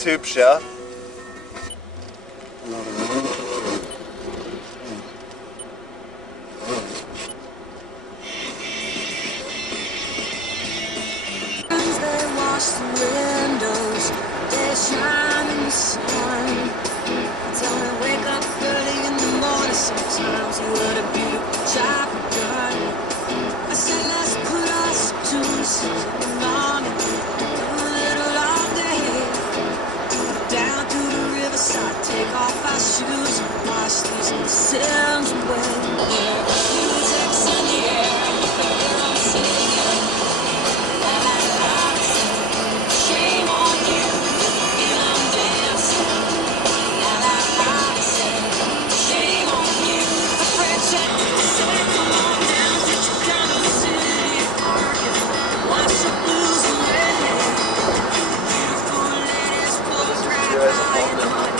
ist hübsch, ja. Take off our shoes and wash these sounds away. Music's in the air, I'm singing. La la la, shame on you, and I'm dancing. La la la, shame on you. The French said, come on down, get your kind of city working. Watch the blues and redhead. Beautiful ladies close right by in the night.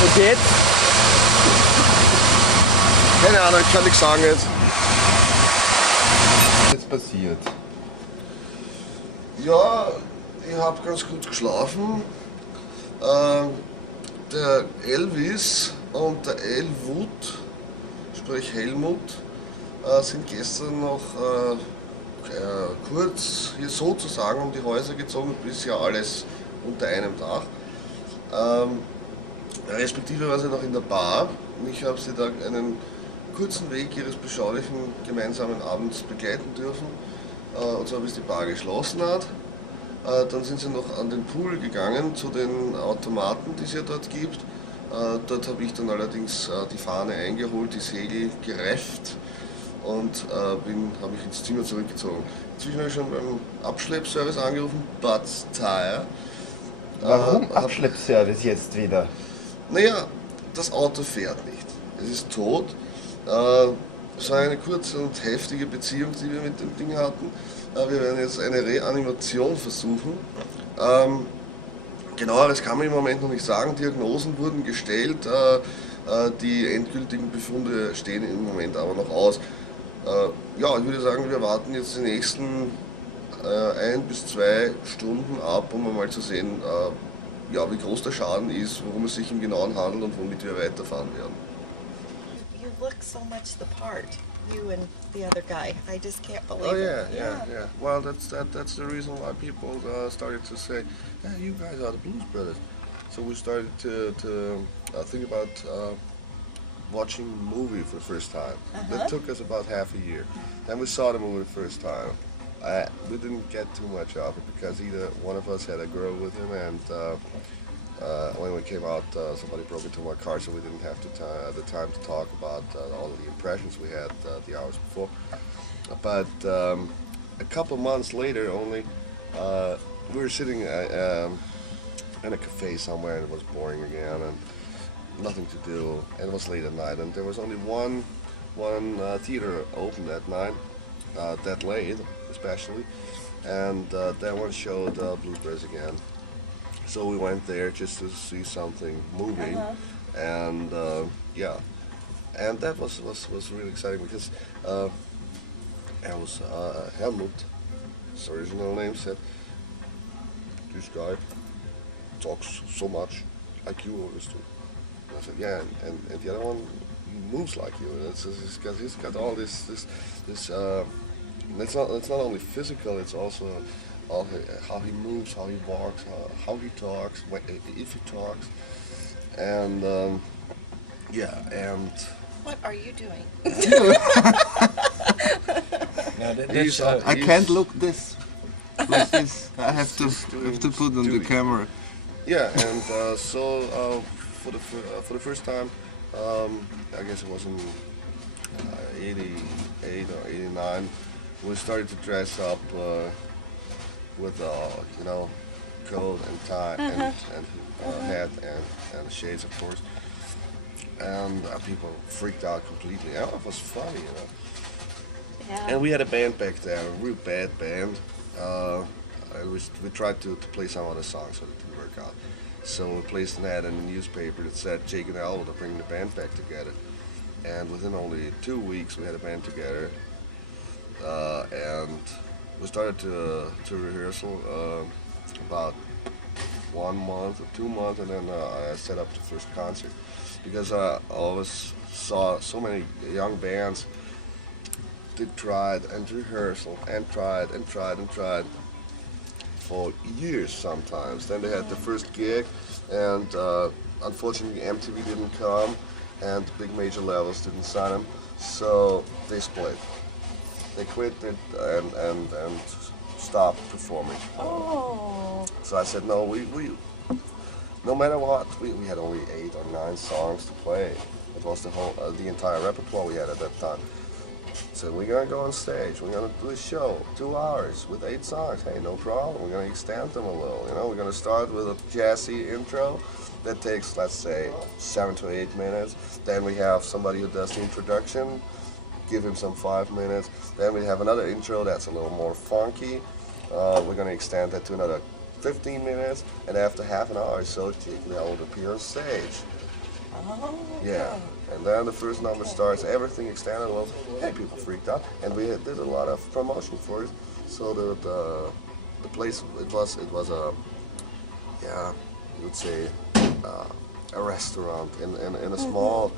Und jetzt? Keine Ahnung, ich kann nichts sagen jetzt. Was ist jetzt passiert? Ja, ich habe ganz gut geschlafen. Der Elvis und der Elwood, sprich Helmut, sind gestern noch kurz hier sozusagen um die Häuser gezogen, bisher alles unter einem Dach. Respektive war sie noch in der Bar. Ich habe sie da einen kurzen Weg ihres beschaulichen gemeinsamen Abends begleiten dürfen, und zwar bis die Bar geschlossen hat. Dann sind sie noch an den Pool gegangen, zu den Automaten, die es ja dort gibt. Dort habe ich dann allerdings die Fahne eingeholt, die Segel gerefft und habe mich ins Zimmer zurückgezogen. Inzwischen habe ich schon beim Abschleppservice angerufen, But's Tire. Warum Abschleppservice jetzt wieder? Naja, das Auto fährt nicht. Es ist tot. Es war eine kurze und heftige Beziehung, die wir mit dem Ding hatten. Wir werden jetzt eine Reanimation versuchen. Genaueres kann man im Moment noch nicht sagen. Diagnosen wurden gestellt. Die endgültigen Befunde stehen im Moment aber noch aus. Ja, ich würde sagen, wir warten jetzt die nächsten 1 bis 2 Stunden ab, um mal zu sehen, ja, wie groß der Schaden ist, worum es sich im Genauen handelt und womit wir weiterfahren werden. You look so much the part, you and the other guy. I just can't believe Oh it. yeah. Well, that's the reason why people started to say, "Yeah, you guys are the Blues Brothers." So we started to think about watching the movie for the first time. That took us about half a year. Then we saw the movie the first time. We didn't get too much of it because either one of us had a girl with him, and when we came out, somebody broke into my car, so we didn't have the time to talk about all the impressions we had the hours before. But a couple months later, only we were sitting in a cafe somewhere, and it was boring again, and nothing to do, and it was late at night, and there was only one theater open that night, that late especially, and that one showed Blues Brothers again. So we went there just to see something moving, and yeah, and that was really exciting because it was Helmut, his original name, said, "This guy talks so much like you always do." And I said, "Yeah, and the other one moves like you. He's got all this. It's not only physical. It's also how he moves, how he walks, how he talks, if he talks, and yeah, and." What are you doing? I can't look this. Like this. I have to put on the camera. Yeah, and so for the first time, I guess it was in 88 or 89, we started to dress up with coat and tie and hat and shades, of course. And people freaked out completely. Oh, it was funny, Yeah. And we had a band back then, a real bad band. And we tried to play some of the songs, but it didn't work out. So we placed an ad in the newspaper that said Jake and Al were bringing the band back together. And within only 2 weeks, we had a band together. And we started to rehearsal about 1 month or 2 months, and then I set up the first concert. Because I always saw so many young bands that tried and rehearsal and tried for years sometimes. Then they had the first gig, and unfortunately MTV didn't come, and the big major labels didn't sign them, so they split. They quit it and stopped performing. Oh. So I said, no, we no matter what, we had only 8 or 9 songs to play. It was the entire repertoire we had at that time. So we're gonna go on stage. We're gonna do a show, 2 hours with 8 songs. Hey, no problem. We're gonna extend them a little. We're gonna start with a jazzy intro that takes, let's say, 7 to 8 minutes. Then we have somebody who does the introduction. Give him some 5 minutes. Then we have another intro that's a little more funky. We're gonna extend that to another 15 minutes, and after half an hour or so, Jake and I would appear on stage. Oh. Yeah, and then the first number starts, everything extended a little. Hey, people freaked out, and we did a lot of promotion for it. So the place, it was a, yeah, you would say a restaurant in a small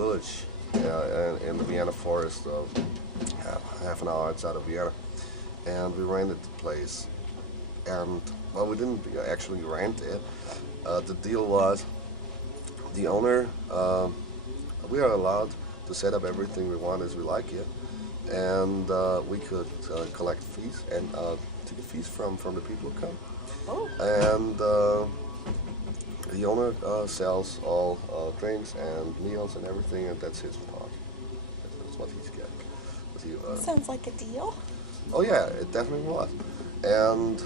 village in the Vienna forest, half an hour outside of Vienna, and we rented the place. And, well, we didn't actually rent it. The deal was the owner, we are allowed to set up everything we want as we like it, and we could collect fees and take fees from the people who come. Oh. And the owner sells all drinks and meals and everything, and that's his part. That's what he's getting. Sounds like a deal. Oh yeah, it definitely was. And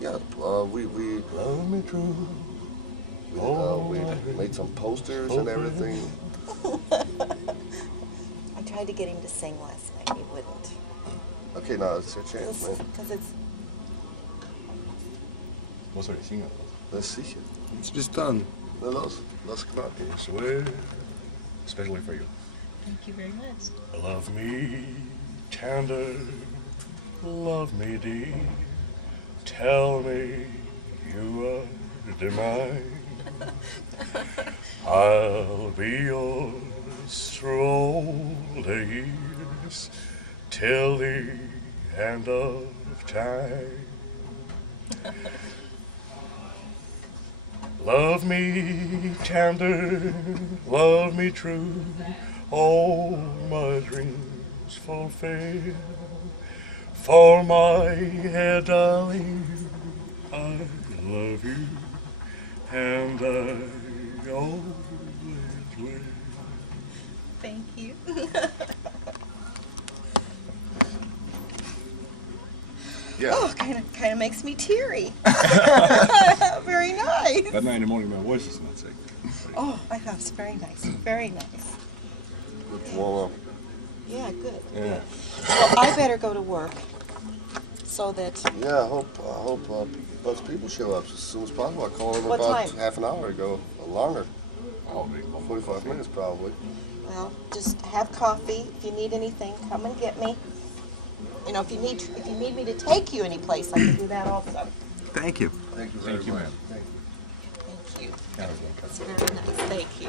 yeah, we Love me true. we made some posters and everything. I tried to get him to sing last night. He wouldn't. Okay, now it's your chance, man. Because it's. 我说你信啊？ Let's see it. It's just done. No, los knapp. I swear, especially for you. Thank you very much. Love me tender, love me deep. Tell me you are mine. I'll be yours through all the years till the end of time. Love me tender, love me true, all my dreams fulfill. For my darling, I love you, and I always will. Thank you. Yeah. Oh, kind of makes me teary. Very nice. That night in the morning, my voice is not sick. Oh, I thought it was very nice. Very nice. Good warm up. Yeah, good. Yeah. Good. Well, I better go to work so that. Yeah, I hope those people show up as soon as possible. I called them What about time? half an hour ago, or longer, I'll be 45 minutes probably. Well, just have coffee. If you need anything, come and get me. You know, if you need me to take you any place, I can do that also. Thank you. Thank you very Thank you, much. ma'am. Thank you. Yeah. That's very nice. Thank you.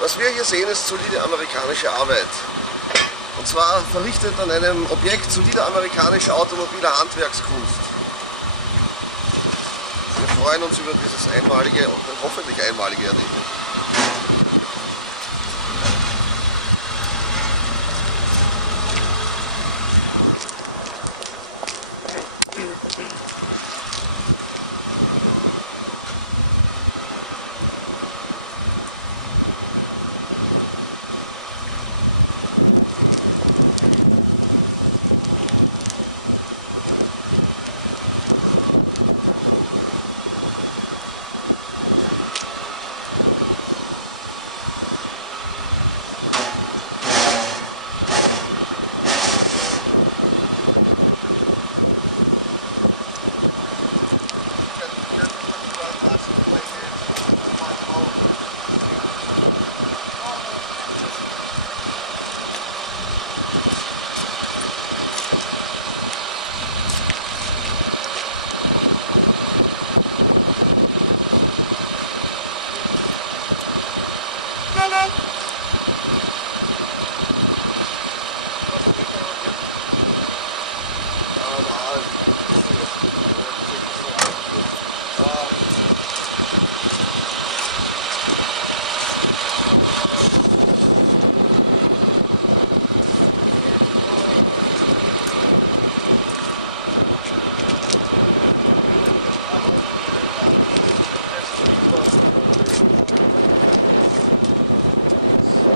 Was wir hier sehen, ist solide amerikanische Arbeit. Und zwar verrichtet an einem Objekt solide amerikanische automobile Handwerkskunst. Wir freuen uns über dieses einmalige und hoffentlich einmalige Erlebnis.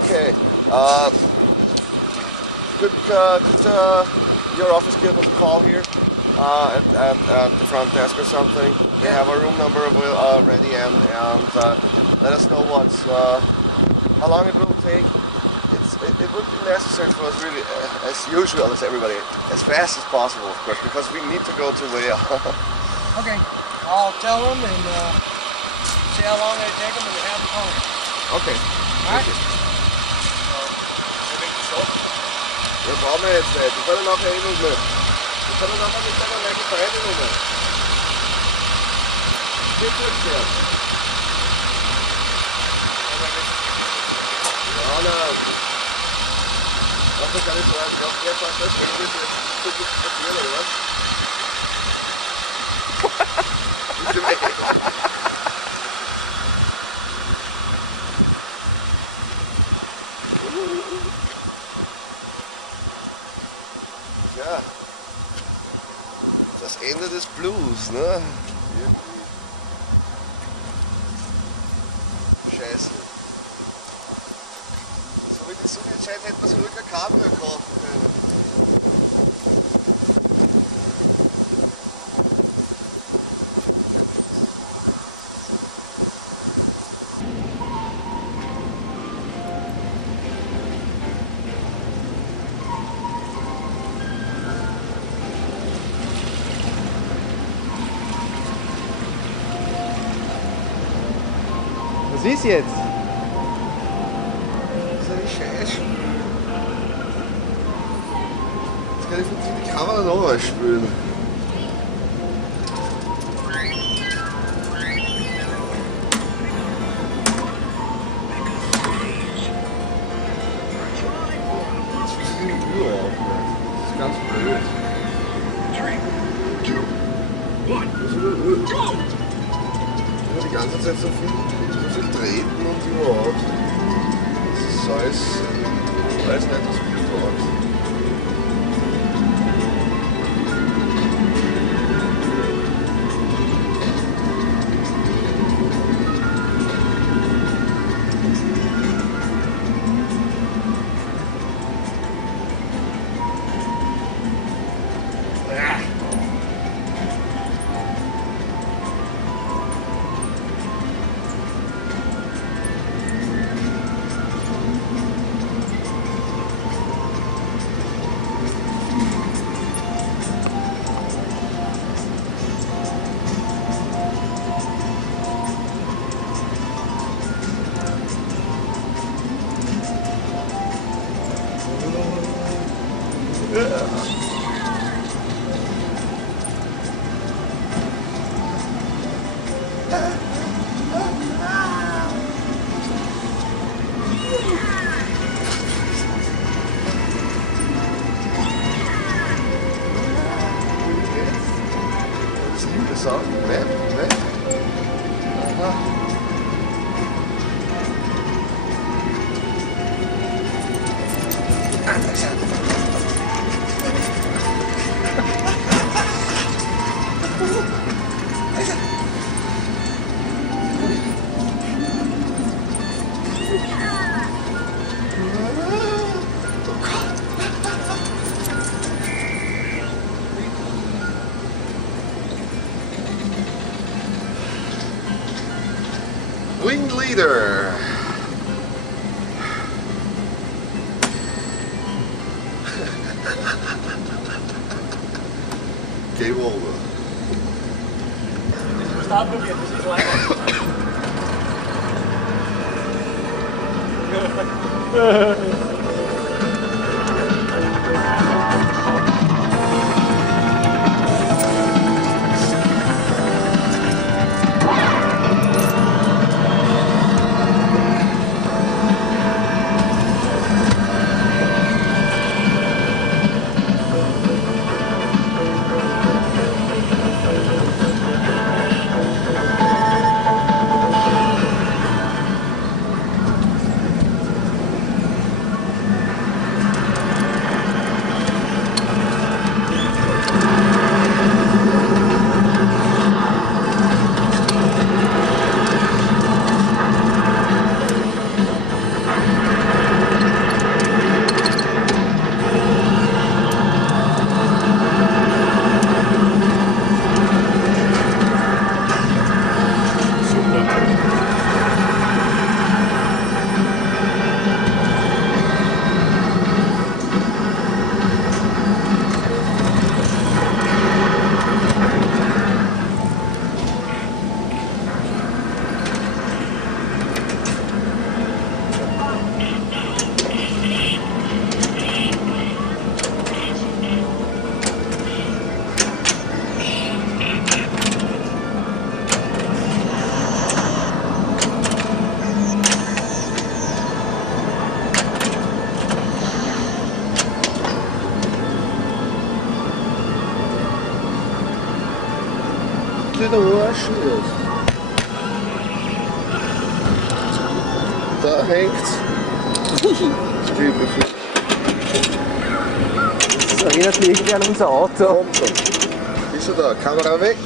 Okay. Could your office give us a call here at the front desk or something? They have a room number ready, and let us know how long it will take. It would be necessary for us really, as usual, as everybody, as fast as possible, of course, because we need to go to Wales. Okay, I'll tell them and see how long they take them and have them call me. Okay. All right. Ja, brauchen wir jetzt nicht. Wir können nachher eh noch mit. Wir können nachher mit deiner Länge verhindern noch mit. Geht durchkehren. Ja, nein. Das ist gar nicht so weit. Ich glaube, jetzt hast du das irgendwie zu passieren, oder was? Bitte weg. Ja, das Ende des Blues, ne? Scheiße. So wie die Sowjetzeit hätte man so wirklich ein Kabel kaufen können. Was ist jetzt? Das ist eine Scheiße. Jetzt kann ich von die Kamera noch einspülen. Das ist ganz blöd. Die ganze Zeit so viel treten und überhaupt. Das ist alles nicht das Bild. So, ne? Aha. Wing leader. Game over. Stop looking, this is live. shit. Da hängt's. Das erinnert mich irgendwie an unser Auto. Kommt schon. Ist er da? Kamera weg.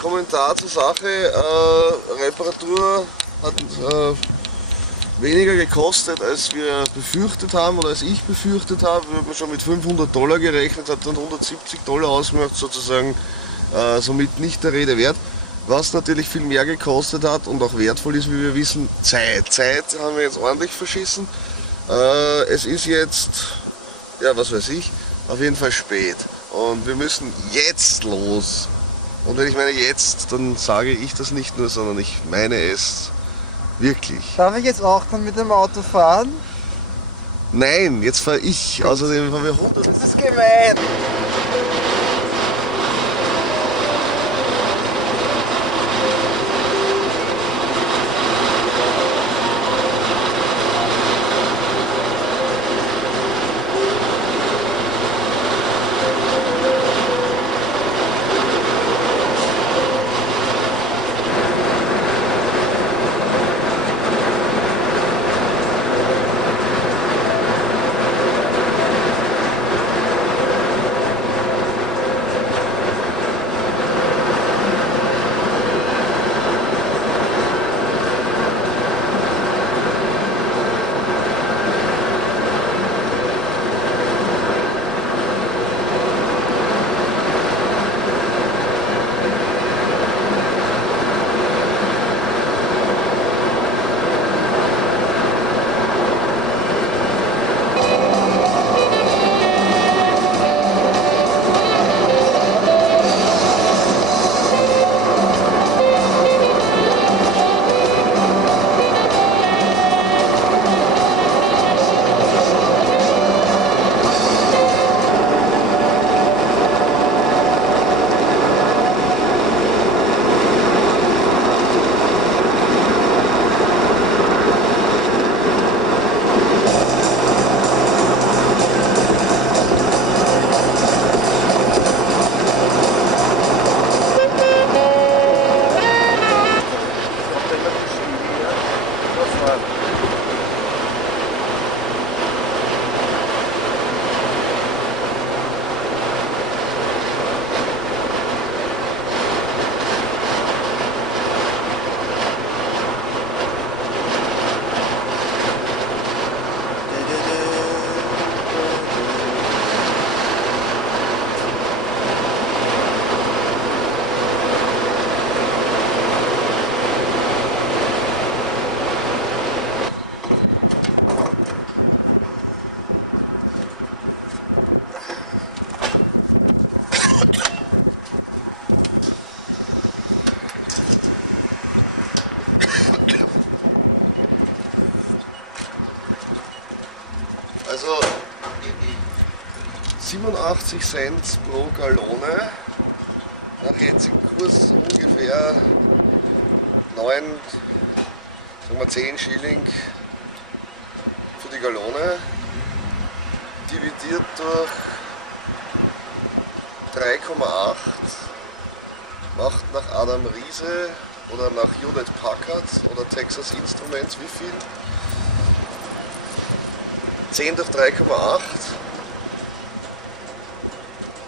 Kommentar zur Sache, Reparatur hat weniger gekostet, als wir befürchtet haben oder als ich befürchtet habe. Wir haben schon mit $500 gerechnet, hat dann $170 ausgemacht, sozusagen somit nicht der Rede wert. Was natürlich viel mehr gekostet hat und auch wertvoll ist, wie wir wissen, Zeit. Zeit haben wir jetzt ordentlich verschissen. Es ist jetzt, ja was weiß ich, auf jeden Fall spät und wir müssen jetzt los. Und wenn ich meine jetzt, dann sage ich das nicht nur, sondern ich meine es wirklich. Darf ich jetzt auch dann mit dem Auto fahren? Nein, jetzt fahre ich. Außerdem haben wir 100. Das ist gemein. Also 87 Cent pro Gallone, nach jetzigem Kurs ungefähr 9, sagen wir 10 Schilling für die Gallone, dividiert durch 3,8 macht nach Adam Riese oder nach Hewlett Packard oder Texas Instruments wie viel? 10 durch 3,8,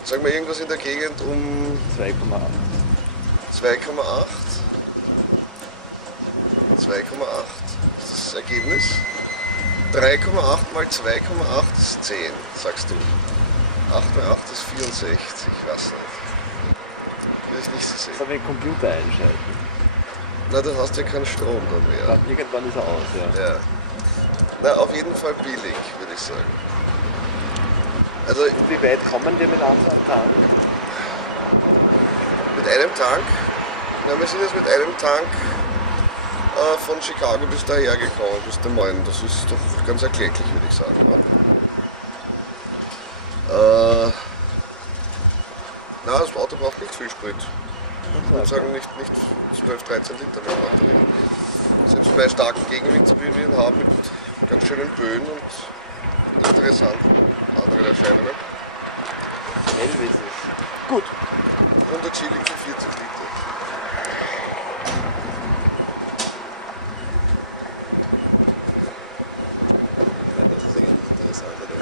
sagen wir irgendwas in der Gegend um 2,8. 2,8 ist das Ergebnis. 3,8 mal 2,8 ist 10, sagst du. 8 mal 8 ist 64, ich weiß nicht. Will ich nicht so sehen. Soll ich den Computer einschalten? Na, du hast ja keinen Strom dann mehr. Dann irgendwann ist er aus, ja. Ja. Na, auf jeden Fall billig, würde ich sagen. Also Wie weit kommen wir mit einem Tank? mit einem Tank? Na, wir sind jetzt mit einem Tank von Chicago bis daher gekommen, bis Des Moines. Das ist doch ganz erkläglich, würde ich sagen. Oder? Na, das Auto braucht nicht viel Sprit. Ich würde sagen, nicht 12, 13 Liter mehr Batterie. Selbst bei starken Gegenwind, so wie wir ihn haben, mit ganz schönen Böen und interessanten anderen Erscheinungen. Elvis ist. Gut. 100 Schilling für 40 Liter. Das ist eigentlich interessant, oder?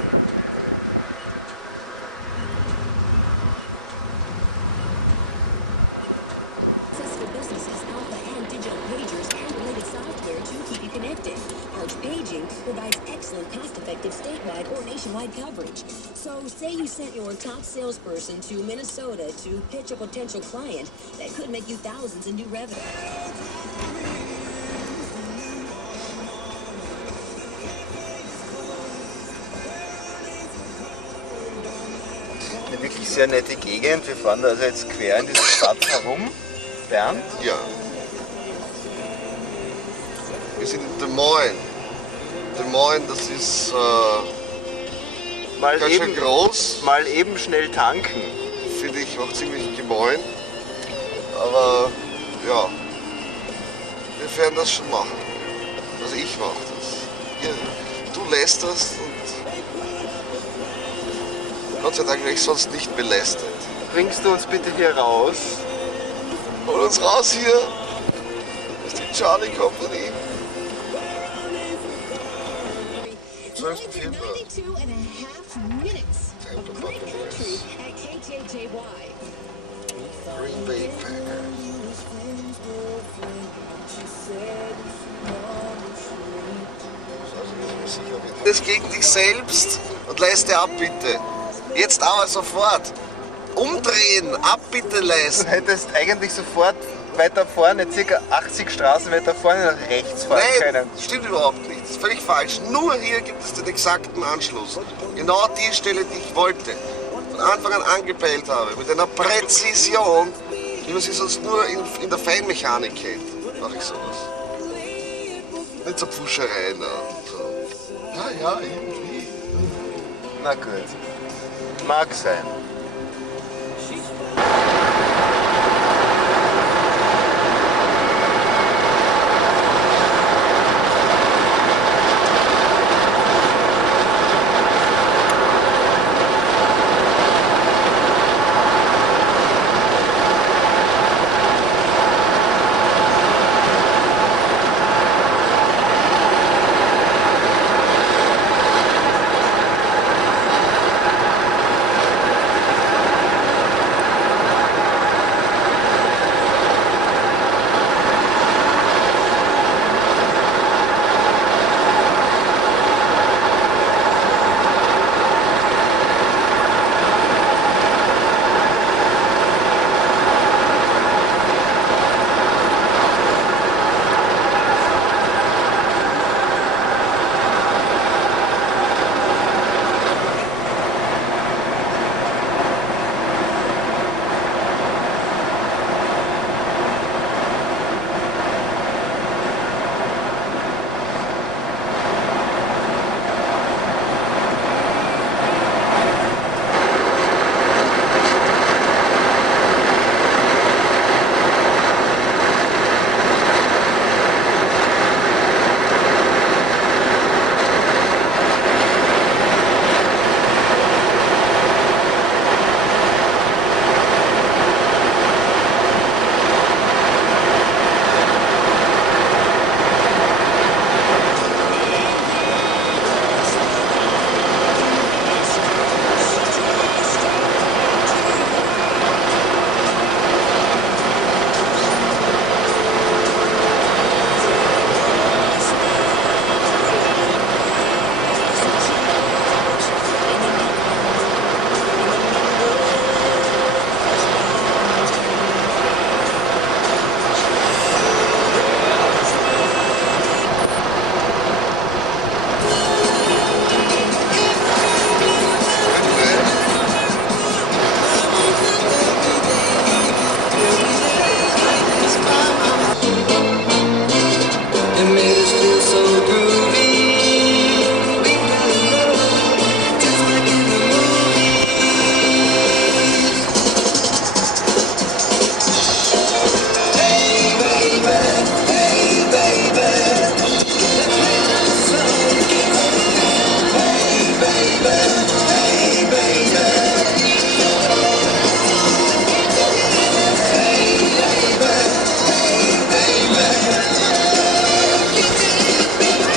Successful businesses offer and digital pagers and related software to keep you connected. Arch Paging provides excellent, cost-effective statewide or nationwide coverage. So, say you sent your top salesperson to Minnesota to pitch a potential client that could make you thousands in new revenue. Eine wirklich sehr nette Gegend. Wir fahren da also jetzt quer in dieser Stadt herum. Bernd? Ja. Wir sind in Des Moines. Des Moines, das ist Mal ganz schön groß. mal eben schnell tanken. Finde ich auch ziemlich gemein. Aber ja, wir werden das schon machen. Also ich mache das. Ja, du lässt das und Gott sei Dank werde ich sonst nicht belästet. Bringst du uns bitte hier raus? Hol uns raus hier! Das ist die Charlie Company. 12. Februar. 92.5 minutes of great country at KTJY. Green Bay Packers. Das gegen dich selbst und leiste ab bitte. Jetzt aber sofort. Umdrehen, ab bitte Du leisten. hättest eigentlich sofort weiter vorne, ca. 80 Straßen weiter vorne nach rechts fahren Nein, können. stimmt überhaupt nicht. Das ist völlig falsch. Nur hier gibt es den exakten Anschluss. Genau die Stelle, die ich wollte. Von Anfang an angepeilt habe. Mit einer Präzision, wie man sie sonst nur in der Feinmechanik kennt. Mache ich sowas. Nicht so Pfuschereien. So. Ja, irgendwie. Na gut. Mag sein.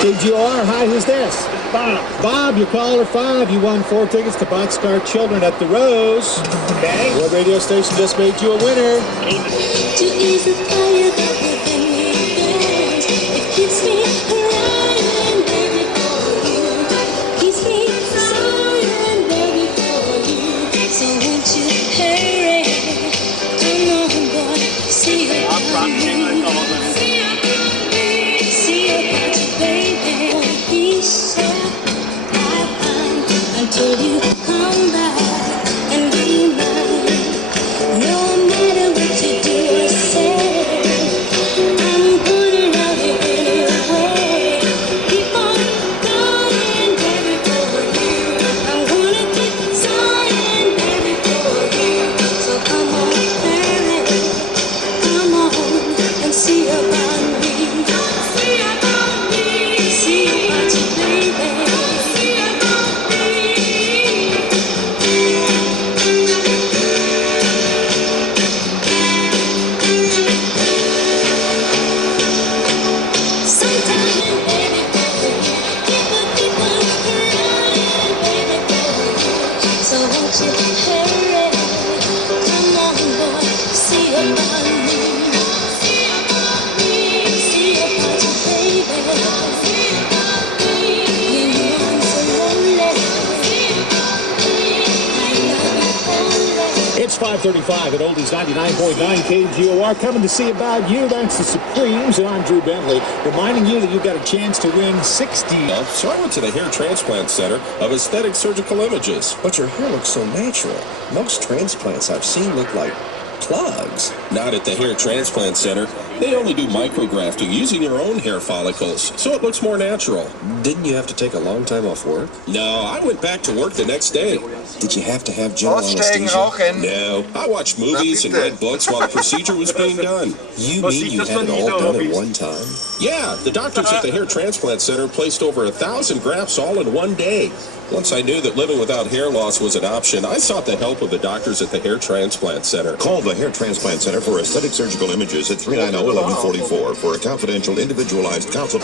KGOR, hi, who's this? Bob. Bob, you caller 5. You won 4 tickets to Boxcar Children at the Rose. Okay. What radio station just made you a winner? To ease the fire that within me burns. It keeps me alive and ready for you. Keeps me sorry and ready for you. So won't you hurry? Come on, boy. See about me. See about you, baby. Be so until you come back and be mine. No matter what you do or say, I'm gonna love you anyway. Keep on going, baby, for you. I'm gonna keep sighing, baby, for you. So come on, baby, come on and see about me. See about me. See about you, baby. See about me. So won't you hurry? Come on, boy, see about me. See about me. See about you, baby. See about me. You know I'm so lonely. See about me. I love you only. It's 5:35 at Oldies 99.9 KGOR. Coming to see about you. That's the Supremes, and I'm Drew Bentley, reminding you that you've got a chance to win 60. So I went to the Hair Transplant Center of Aesthetic Surgical Images. But your hair looks so natural. Most transplants I've seen look like plugs. Not at the Hair Transplant Center. They only do micrografting using your own hair follicles, so it looks more natural. Didn't you have to take a long time off work? No, I went back to work the next day. Did you have to have general anesthesia? No, I watched movies and read books while the procedure was being done. You mean you had it all done at one time? Yeah, the doctors at the Hair Transplant Center placed over 1,000 grafts all in one day. Once I knew that living without hair loss was an option, I sought the help of the doctors at the Hair Transplant Center. Call the Hair Transplant Center for Aesthetic Surgical Images at 390-1144 for a confidential, individualized consult.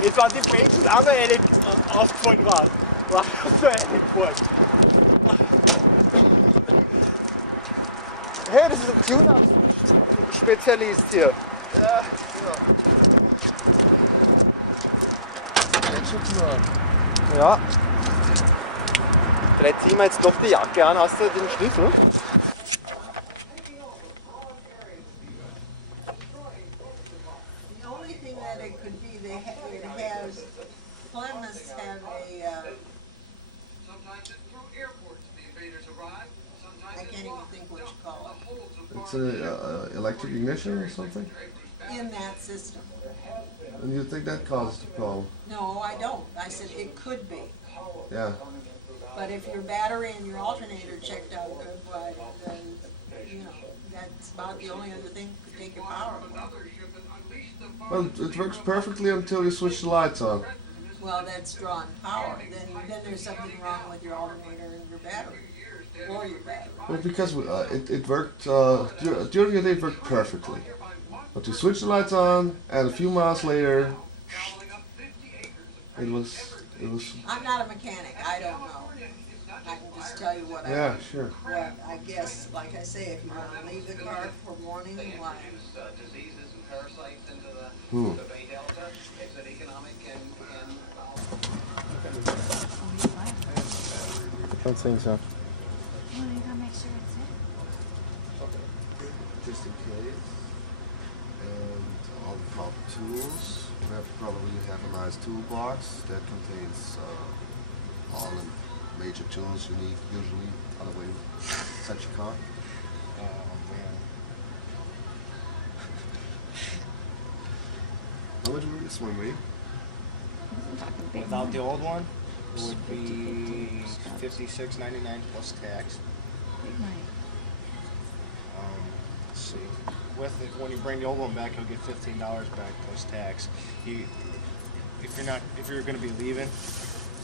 Jetzt war die Bänken auch noch eine aufgefallen war. War so eine gefallen. Hey, das ist ein Tune-Up-Spezialist hier. Ja, genau. Ja. Vielleicht ziehen wir jetzt doch die Jacke an. Hast du den Schlüssel? It's an electric ignition or something? In that system. And you think that caused the problem? No, I don't. I said it could be. Yeah. But if your battery and your alternator checked out good, why, then, you know, that's about the only other thing that could take your power away. Well, it works perfectly until you switch the lights on. Well, that's drawing power. Then there's something wrong with your alternator and your battery. Or your battery. Well, because it worked, during the day it worked perfectly. But you switch the lights on, and a few miles later, it was... I'm not a mechanic. I don't know. I can just tell you what yeah, sure. What I guess, like I say, if you want to leave the car for morning, why? I don't think so. Well, you gotta make sure it's just in case. And all the proper tools. You probably have a nice toolbox that contains all the major tools you need usually on the way to such a car. Oh man. How much would this one weigh? Without the old one, it would be $56.99 plus tax. Let's see. With it, when you bring the old one back, you'll get $15 back plus tax. If you're going to be leaving,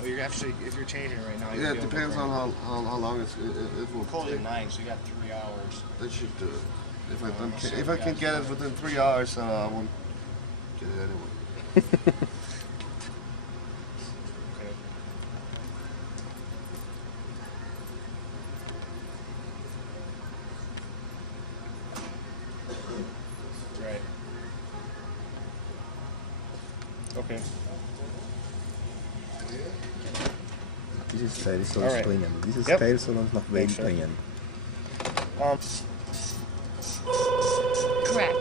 or you're actually, if you're changing it right now, Yeah, it depends on how long it will Close take. at 9, so you got 3 hours. That should do it. If I can get it within 3 hours, I won't get it anyway. Right. Okay. Dieses Teil soll Alright. springen. Dieses Yep. Teil soll uns nach Wales Sure. bringen. Correct.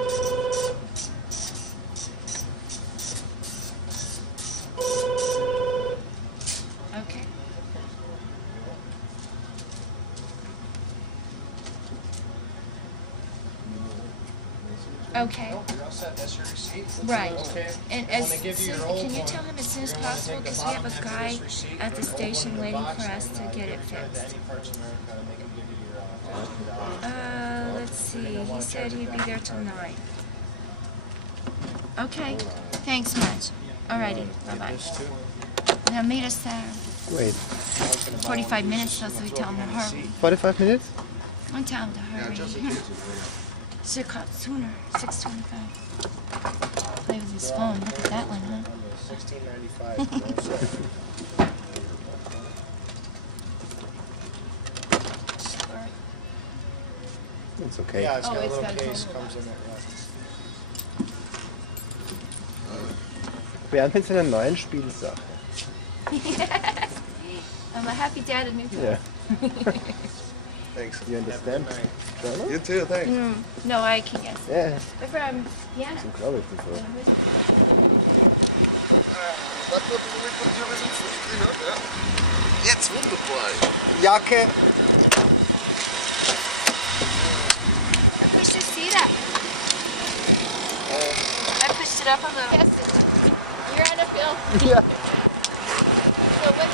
Okay. Okay. You're all set. That's your receipt. Right. Okay. And When as they give you soon, your old can you one, tell him as soon as you're gonna possible take the because we have bottom a half of guy this receipt, at the put the old one station in the waiting box, for us and, to get give it your card to fixed. any parts of America, and they can give you your $50. Let's see. He said he'd be there till 9. Okay. Thanks much. Alrighty. Bye bye. Now meet us there. Wait. 45 minutes though, so we tell him to hurry. 45 minutes? I tell him to hurry. Should have caught sooner. 6:25. Play with his phone. Look at that one, huh? $16.95. It's okay. Yeah, it's got a it's little got a case, total comes in it. Bernd mit seiner neuen Spielsache. I'm a happy dad of new Yeah. Thanks. You understand? German? You too, thanks. No, I can guess. Yeah. We're from Vienna. Zum glaube ich das so. Jetzt wunderbar. Jacke. I pushed your seat up. I pushed it up a little. Yes. You're on a film. Yeah. So what?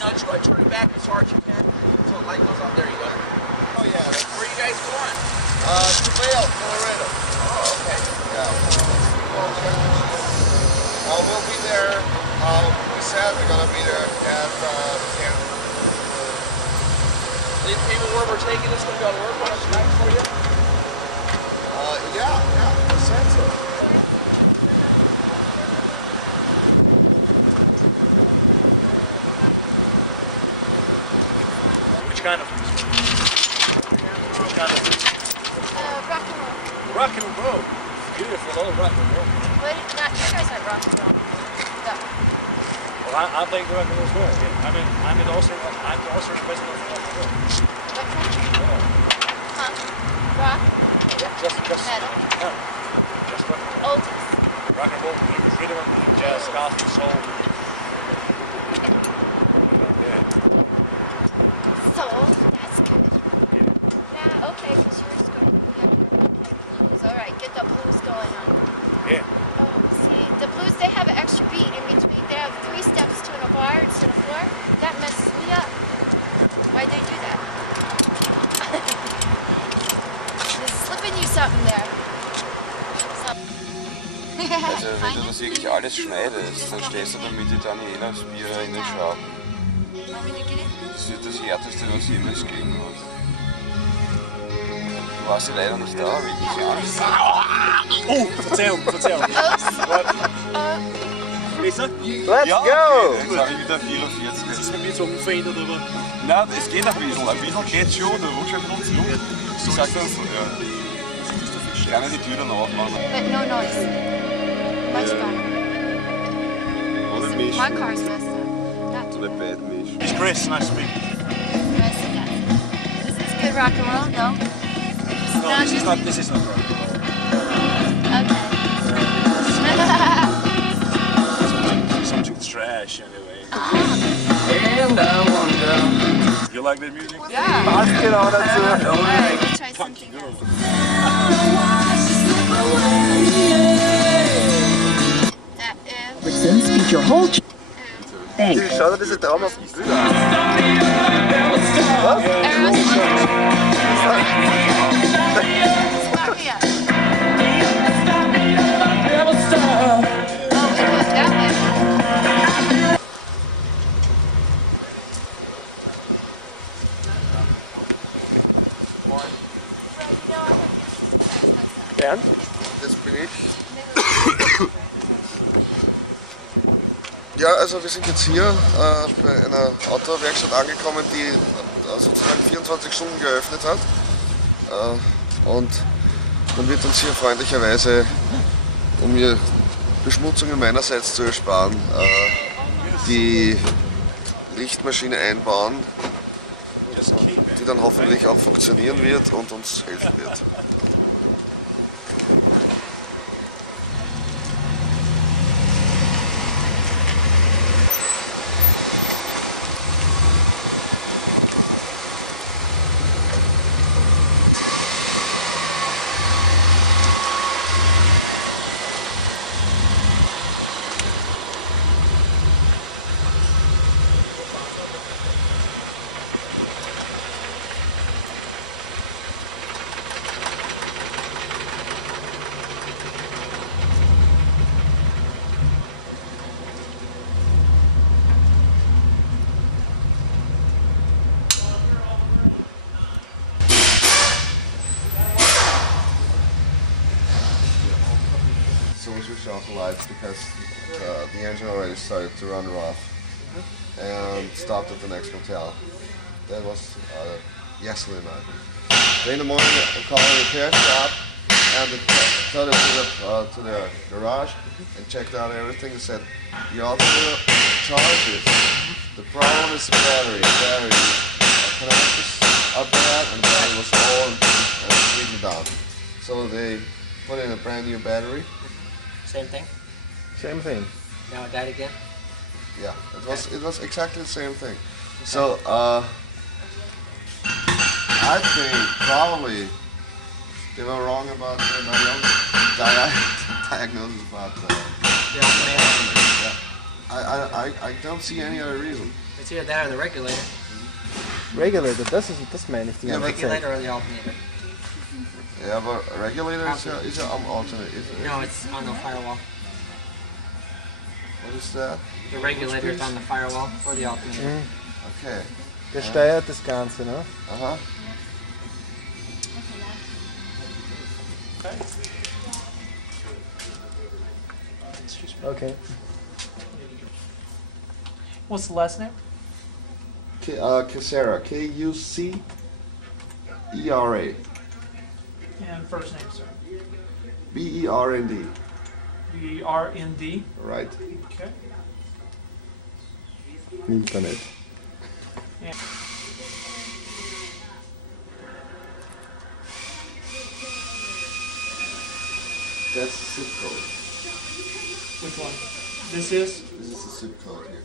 No, just go ahead and turn it back as far as you can. So the light goes up. There you go. Oh yeah. Where are you guys going? To Vail, Colorado. Oh, okay. Yeah. We'll be there. We said we're gonna be there at 10. Even where we're taking this, gonna be able to work on it tonight for you? Yeah. I said so. Which kind of? Rock and roll. Rock and roll. Beautiful, oh, rock and roll. What? Not you guys like rock and roll. No. Well, I think rock and roll's good. Yeah. I'm also a resident of rock and roll. What kind? Punk, rock, Just metal, no, just rock and roll. oldies. Rock and roll, blues, rhythm, jazz, gospel, soul. Yeah. Soul, that's good. Yeah, okay, because yours going to be blues. All right, get the blues going on. Yeah. Oh, see, the blues, they have an extra beat in between. They have 3 steps to a bar instead of 4. That messes me up. Why'd they do that? They're slipping you something there. Also wenn du das wirklich alles schneidest, dann stehst du damit die Danielas Bier in den Schaden. Das wird das Härteste, was jemals gegeben hat. Du warst ja leider nicht da, wie ich sie an. Oh, verzeihung. Besser? Let's go! Jetzt habe ich wieder 44. Das ist bei mir so unverändert, aber... Nein, es geht ein bisschen geht schon, der rutscht von uns rum. Ich sag das, ja. Gerne die Tür dann aufmachen. But no noise. Much better. Ohne mich. My car's messed up. Not Ohne bad mich. It's Chris, nice to meet you. nice to get. This is good rock and roll, no? No, this is not right. Okay. Something trash anyway. And I wonder. You like that music? Yeah. Passt genau dazu. Alright, try something else. That is... Persons feature whole... Thanks. Schau dir diese traumhaften Bilder an. Bernd? Das bin ich. Ja, also wir sind jetzt hier bei einer Autowerkstatt angekommen, die sozusagen 24 Stunden geöffnet hat. Und man wird uns hier freundlicherweise, um mir Beschmutzungen meinerseits zu ersparen, die Lichtmaschine einbauen, die dann hoffentlich auch funktionieren wird und uns helfen wird. So we switched off the lights because the engine already started to run rough and stopped at the next hotel. That was yesterday night. Then in the morning I called a repair shop and they took it to the garage and checked out everything and said the alternator charges. The problem is the battery. Connectors are bad and the battery was old and completely down. So they put in a brand new battery. Same thing? Same thing. Now it died again? Yeah, it was exactly the same thing. So I think probably they were wrong about the diagnosis about the alternator. Yeah. I don't see any other reason. It's either that or the regulator. Regulator, das meine ich die The ganze Zeit. regulator or the alternator. Yeah, but a regulator is an alternate. No, it's on the firewall. What is that? The regulator is on the firewall or the alternator. Mhm. Okay. Der steuert das Ganze, ne? Aha. Okay. What's the last name? Kucera. Kucera. And first name, sir. BERND. BRND. Right. Okay. Internet. And That's the zip code. which one? This is? This is the zip code here.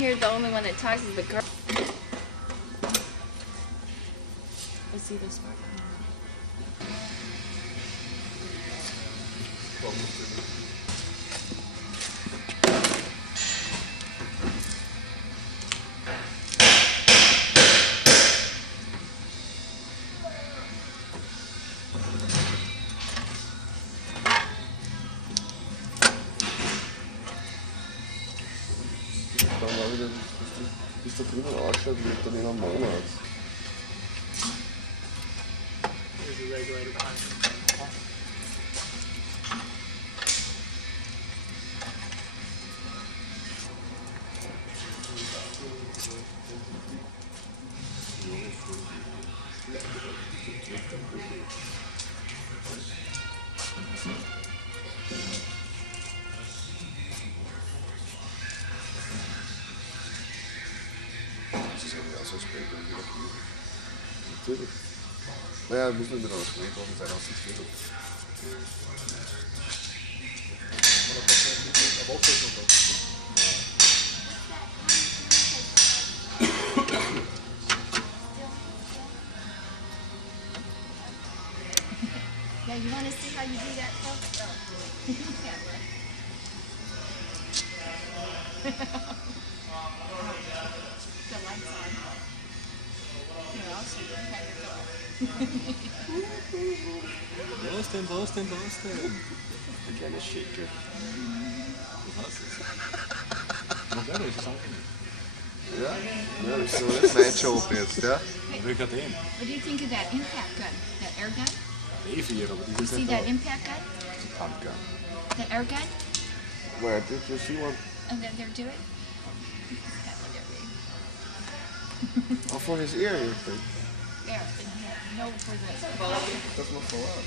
Here, the only one that talks is the girl. Let's see this part. Wie es da drinnen ausschaut, wird dann in einem Monat. Here's the regulator behind it. Das ist ja auch so ein Spray, wenn wir hier. Natürlich. Naja, wir müssen mit einer Spray drauf sein, aus dem Spiel. Yeah, you want to see how you do that, folks? Oh. You can't look. The lights on. Here, I'll show you how you're going. Was denn, was denn, was denn? Ein kleiner Shaker. Was ist das? Ja, das ist angenehm. Ja, das ist so, das ist mein Job jetzt, ja. Welcher denn? What do you think of that impact gun? That air gun? E4, aber You dieses see ist that nicht impact gun? da. Pumpgun. That air gun? Where did you see one? And then they're doing? Oh, for his ear, you think? There, in here. No, for the... That's not for us.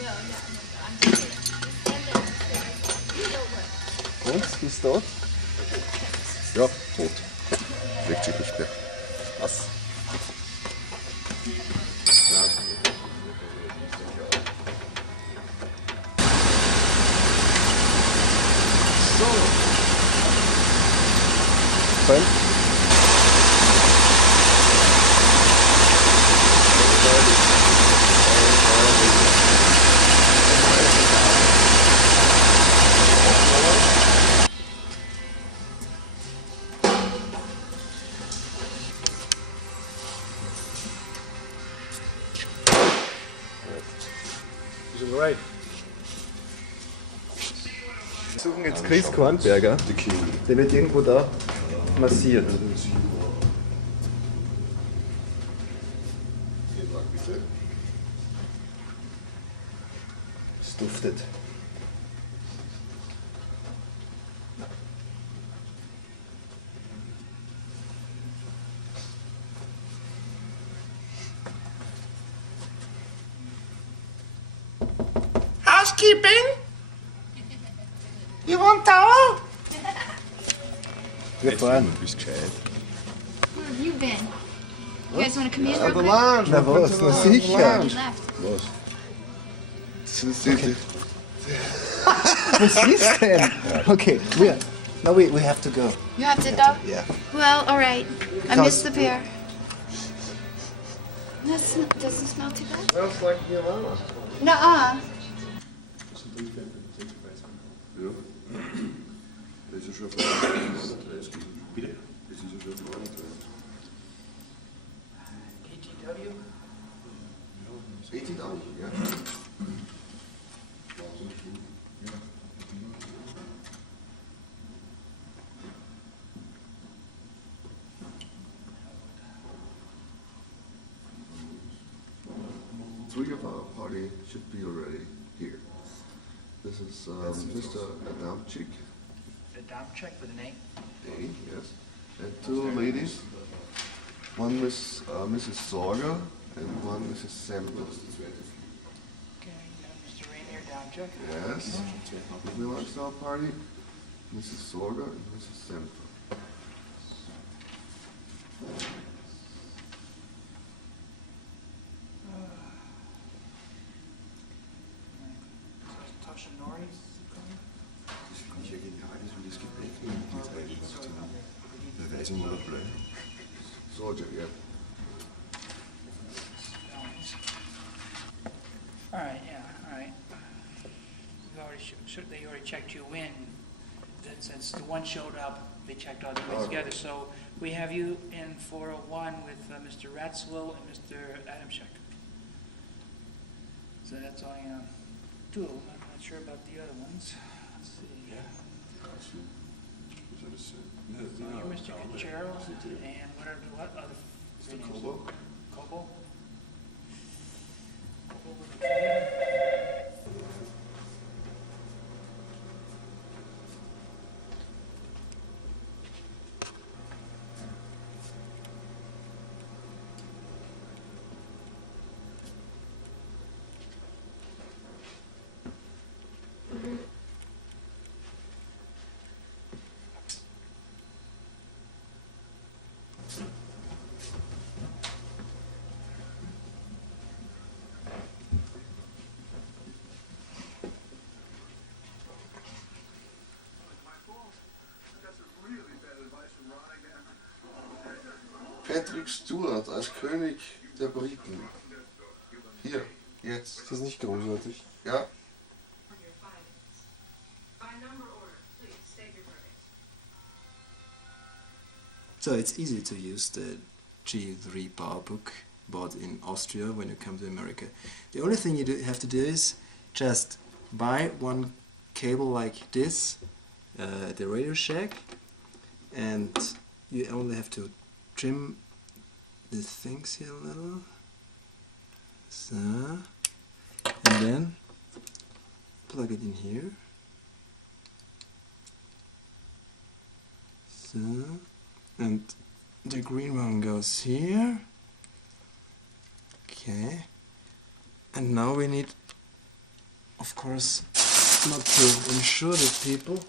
No, I'm just kidding. Stand there and stare. You know what? Und? Ist tot? Ja, tot. Regt sich nicht mehr. Was? Fünf. Right. Wir suchen jetzt Chris Kornberger. Der wird irgendwo da massiert. Es duftet. Housekeeping? You want towel? Wir fahren. Du bist gescheit. Where have you been? You guys want to come in real the quick? lounge. Na was, na sicher. You left. Was? Okay. Was ist denn? Okay, we have to go. You have to go? Yeah. Well, all right. I Because- missed the beer. Doesn't smell too bad. Smells like Nirvana. Nuh-uh. Ja. Das ist ja schon von 39. Bitte? Das ist ja schon von 39. ATW? ATW, ja. Three of our party should be already here. This is Mr. Adamczyk, The dump check with an A. A, yes, and two ladies. One Miss Mrs. Sorger and one Mrs. Semper. Okay, Mr. Rainier, dump check. Yes, we belongs to our party. Mrs. Sorger and Mrs. Semper. Toshinori? Das finde ich ja genial, dass wir das Gepäck nehmen. Das eigentlich noch zu Beweisung oder Blöd. Sorger, yeah. All right, yeah, all right. They already checked you in. Since the one showed up, they checked all the ways together. So we have you in 401 with Mr. Ratzwell and Mr. Adamczyk. So that's only two of them. I'm not sure about the other ones. Let's see. You're Mr. Conchero, and what other three names? Kobo. Kobo? Kobo with a K? Patrick Stewart als König der Briten. Hier, jetzt. Ist das nicht großartig? Ja. So it's easy to use the G3 PowerBook bought in Austria when you come to America. The only thing you have to do is just buy one cable like this at the Radio Shack, and you only have to trim the things here a little, so, and then plug it in here, so, and the green one goes here, okay, and now we need, of course, not to insure the people,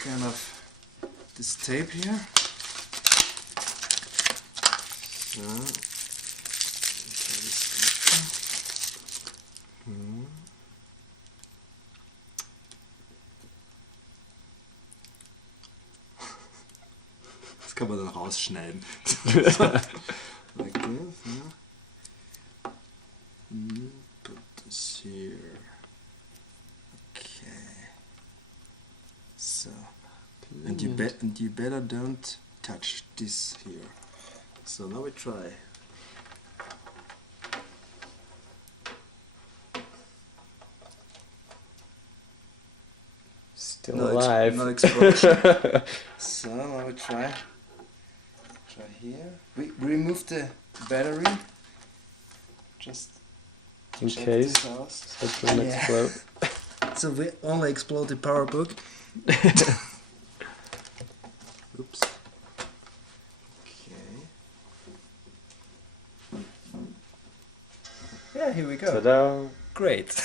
kind of this tape here. So, das kann man dann rausschneiden. Like this, yeah. Put this here. Okay. So, and you better don't touch this here. So now we try. Still alive. No explosion. So now we try. Try here. We remove the battery. Just in check case this out. so it will explode. So we only explode the PowerBook. Oops. Okay. Yeah, here we go. Ta-da! Great.